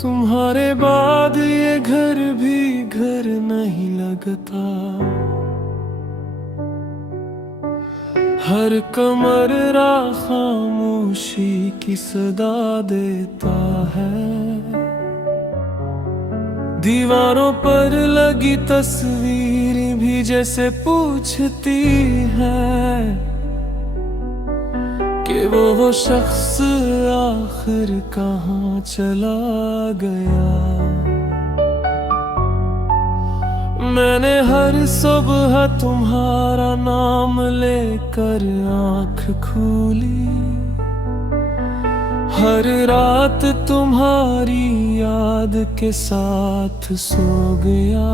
तुम्हारे बाद ये घर भी घर नहीं लगता। हर कमरा खामोशी की सदा देता है। दीवारों पर लगी तस्वीर भी जैसे पूछती है कि वो शख्स आखिर कहाँ चला गया। मैंने हर सुबह तुम्हारा नाम लेकर आँख खोली। हर रात तुम्हारी याद के साथ सो गया।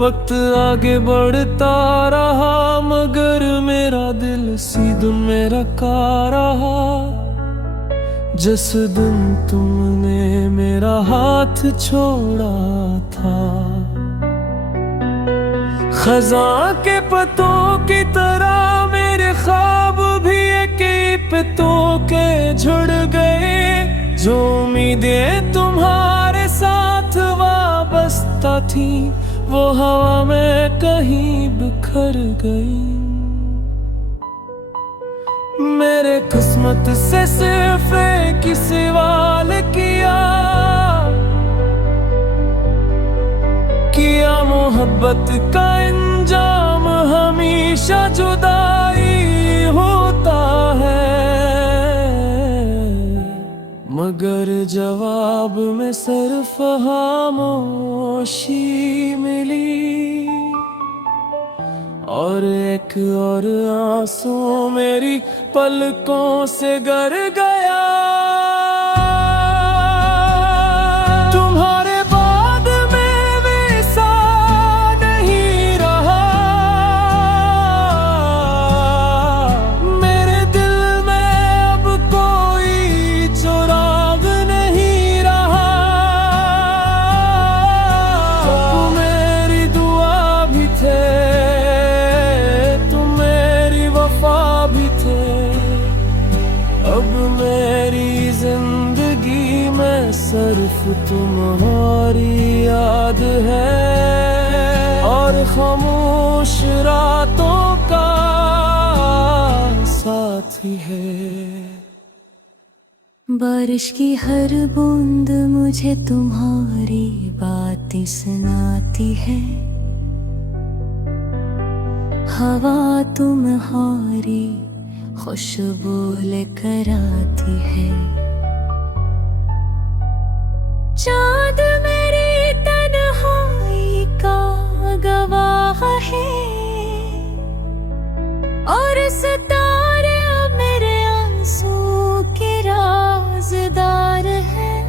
वक्त आगे बढ़ता रहा मगर मेरा दिल सी धुन में रखा रहा। जिस दिन तुमने मेरा हाथ छोड़ा था। खज़ां के पत्तों की तरह मेरे ख्वाब भी एक पत्तों के झुड़ गए। जो उम्मीदें तुम्हारे साथ वाबस्ता थी वो हवा में कहीं बिखर गई। मेरे किस्मत से सिर्फ एक ही सवाल किया मोहब्बत का अंजाम हमेशा जुदाई होता है। मगर जवाब में सिर्फ खामोशी मिली और एक और आंसू मेरी पलकों से गर गया। तुम्हारे बाद में वैसा नहीं रहा। मेरे दिल में अब कोई चिराग नहीं रहा। तुम मेरी दुआ भी थे, भी थे। अब मेरी जिंदगी में सिर्फ तुम्हारी याद है और खामोश रातों का साथी है। बारिश की हर बूंद मुझे तुम्हारी बातें सुनाती है। हवा तुम्हारी खुशबू लेकर आती है। चाँद मेरी तन्हाई का गवाह है और सितारे मेरे आंसू के राज़दार हैं।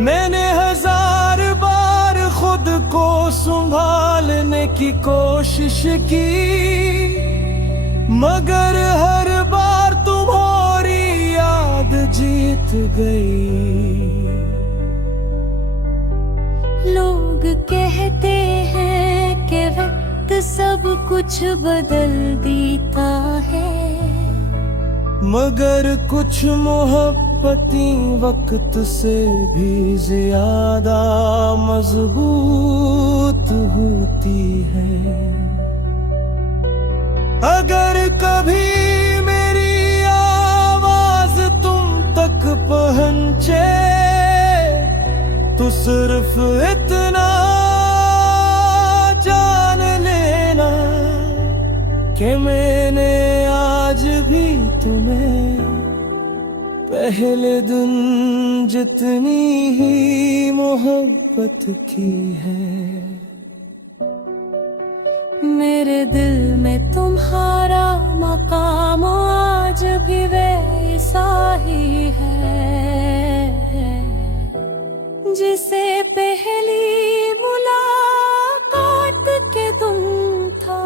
मैंने हजार बार खुद को संभालने की कोशिश की मगर हर बार तुम्हारी याद जीत गई। लोग कहते हैं कि वक्त सब कुछ बदल देता है मगर कुछ मोहब्बतें वक्त से भी ज्यादा मजबूत होती है। अगर कभी मेरी आवाज तुम तक पहुंचे तो सिर्फ इतना जान लेना कि मैंने आज भी तुम्हें पहले दिन जितनी ही मोहब्बत की है। मेरे दिल में तुम्हारा मकाम आज भी वैसा ही है जिसे पहली मुलाकात के दिन था।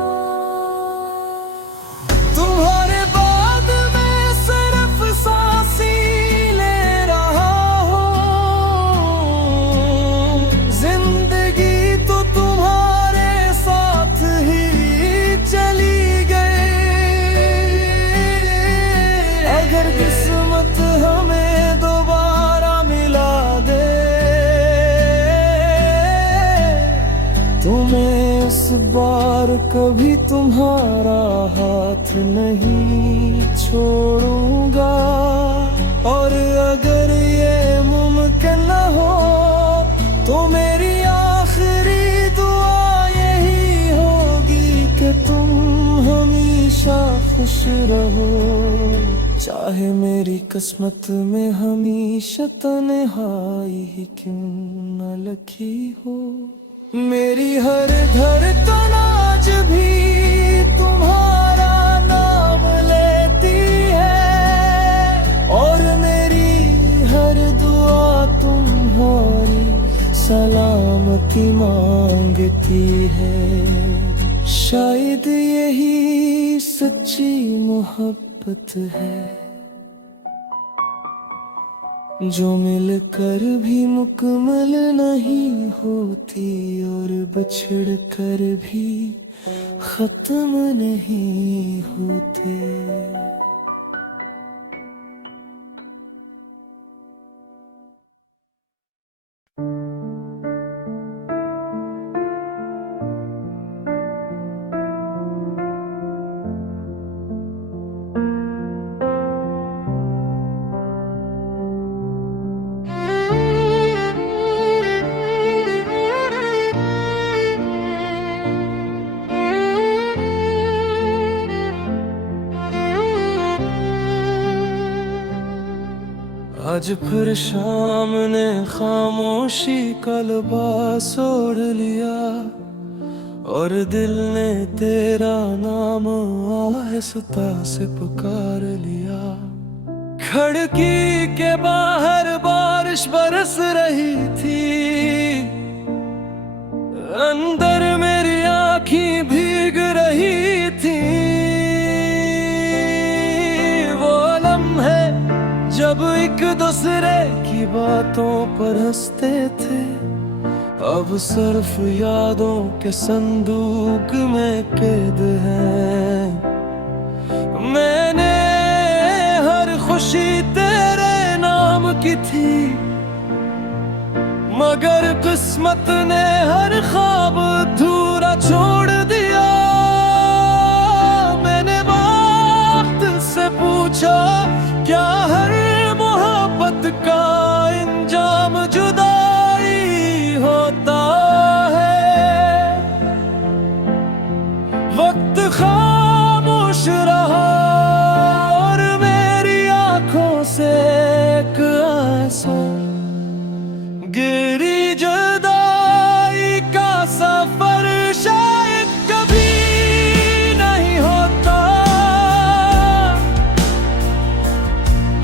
तुम्हारे बाद मैं सिर्फ सांसी ले रहा हूँ। जिंदगी तो तुम्हारे साथ ही चली गई। अगर किस्मत हम कभी तुम्हारा हाथ नहीं छोड़ूंगा। और अगर ये मुमकिन न हो तो मेरी आखिरी दुआ यही होगी कि तुम हमेशा खुश रहो। चाहे मेरी किस्मत में हमेशा तन्हाई ही क्यों न लिखी हो। मेरी हर धड़कन आज भी तुम्हारा नाम लेती है। और मेरी हर दुआ तुम्हारी सलामती मांगती है। शायद यही सच्ची मोहब्बत है जो मिलकर भी मुकम्मल नहीं होती और बिछड़ कर भी खत्म नहीं होते। आज फिर शाम ने खामोशी का लिबास ओढ़ लिया और दिल ने तेरा नाम आहिस्ता से पुकार लिया। खिड़की के बाहर बारिश बरस रही थी, अंदर मेरी आँखें भीग रही थी। वो लम्हे जब एक दूसरे की बातों पर हंसते थे, अब सिर्फ यादों के संदूक में कैद हैं। मैंने हर खुशी तेरे नाम की थी, मगर किस्मत ने हर ख्वाब अधूरा छोड़ दिया। मैंने वक्त से पूछा क्या हर मोहब्बत का इंजाम जुदाई होता है। वक्त खामोश रहा और मेरी आंखों से एक आंसू गिरी। जुदाई का सफर शायद कभी नहीं होता,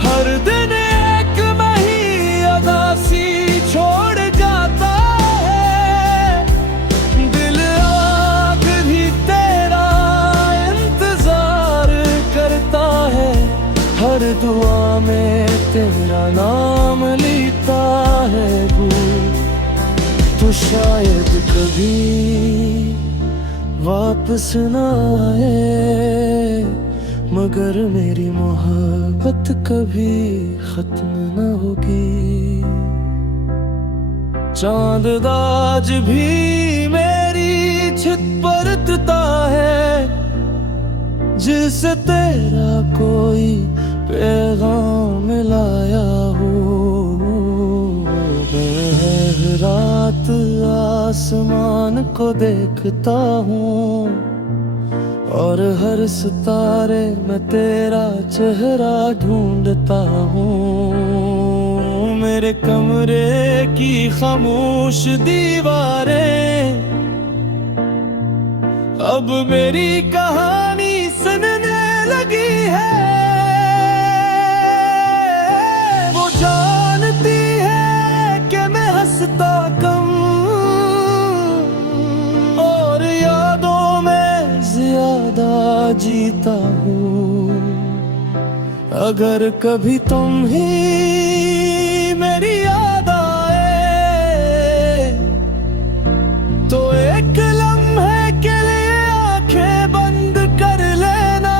हर दिन एक मही अदासी छोड़ जाता है। दिल आज भी तेरा इंतजार करता है, हर दुआ में तेरा नाम लिखता है। तो शायद कभी वापस न आए, मगर मेरी मोहब्बत कभी खत्म न होगी। चांद आज भी मेरी छत पर तुता है, जिससे तेरा कोई पैगाम लाया हो। मैं रात आसमान को देखता हूँ और हर सितारे में तेरा चेहरा ढूंढता हूँ। मेरे कमरे की खामोश दीवारें अब मेरी कहानी सुनने लगी है। वो जानती है कि मैं हंसता कम और यादों में ज्यादा जीता हूँ। अगर कभी तुम ही मेरी याद आए तो एक लम्हे के लिए आंखें बंद कर लेना।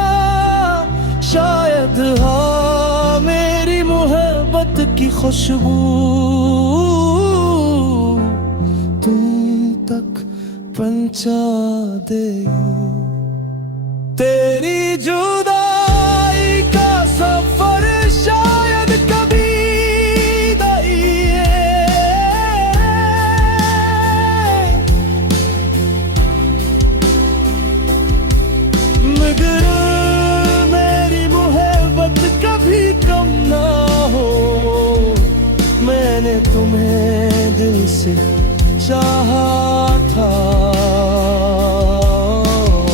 शायद हाँ मेरी मोहब्बत की खुशबू तुम तक पहुंच पहुंचा दे यूं। तेरी जुदाई का सफर शायद कभी नहीं है, मगर मेरी मोहब्बत कभी कम ना हो। मैंने तुम्हें दिल से चाहा था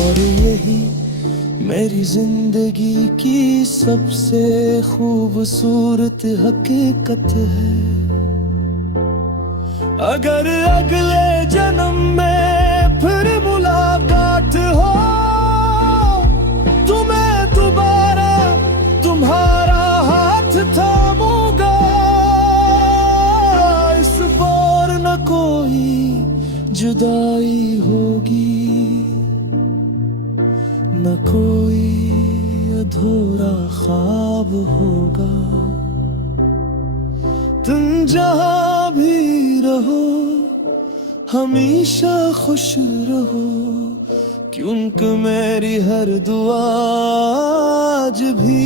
और यही मेरी जिंदगी की सबसे खूबसूरत हकीकत है। अगर अगले जन्म में फिर मुलाकात हो तो मैं दोबारा तुम्हारा हाथ थामूंगा। इस बार न कोई जुदाई होगी, न कोई अधूरा ख्वाब होगा। तुम जहां भी रहो हमेशा खुश रहो, क्योंकि मेरी हर दुआ आज भी